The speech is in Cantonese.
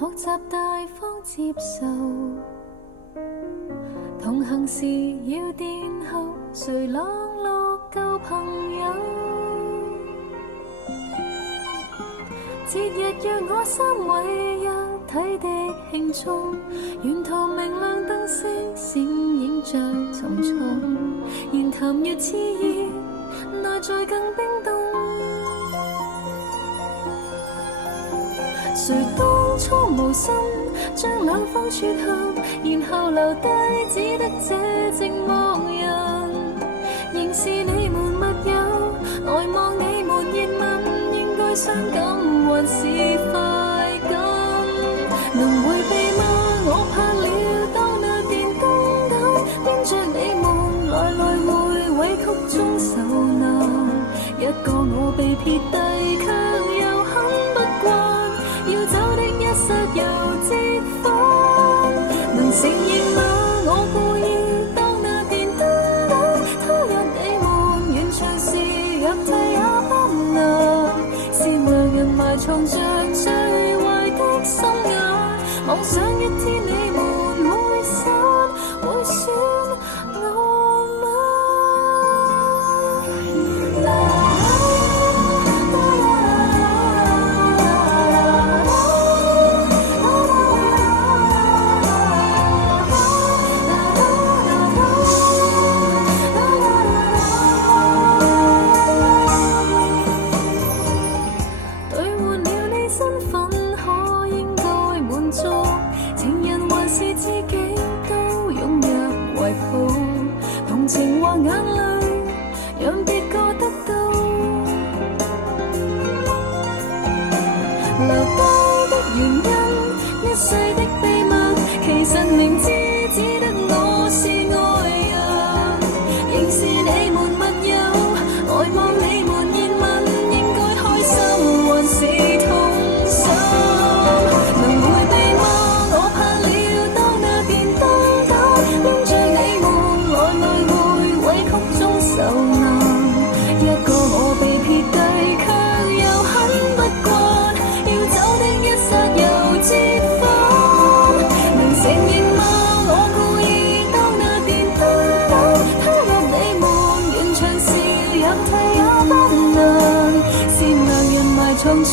學習大方接受，同行時要殿後，誰冷落舊朋友？節日約我3位一體的慶祝，沿途明亮燈飾閃映着沉重，言談越熾熱，內在更冰凍。誰當初無心將兩方撮合，然後留低只得這寂寞人。仍是你們密友，呆望你們熱吻，應該傷感還是快感？能迴避嗎？我怕了，當那電燈膽牽着你們來來回委曲中受難，一個我被撇低卻又很不慣，要走的一剎又折返，能承認嗎？我故意當那電燈膽拖入你們，完場時入替也不難，善良人埋藏着最壞的心眼，妄想一天你們會散，會選我嗎？情或眼淚，讓別個得到。留低的原因，一世的秘密，其實明知只得我是愛人，仍是你們密友，呆望你們熱吻，應該開心還是痛心？能迴避嗎？我怕了，當那電燈膽牽着你們來來委曲中受難，一個我被撇低卻又很不慣，要走的一剎又折返，能承認嗎？我故意當那電燈膽拖入你們，完場時入替也不難，善良人埋藏着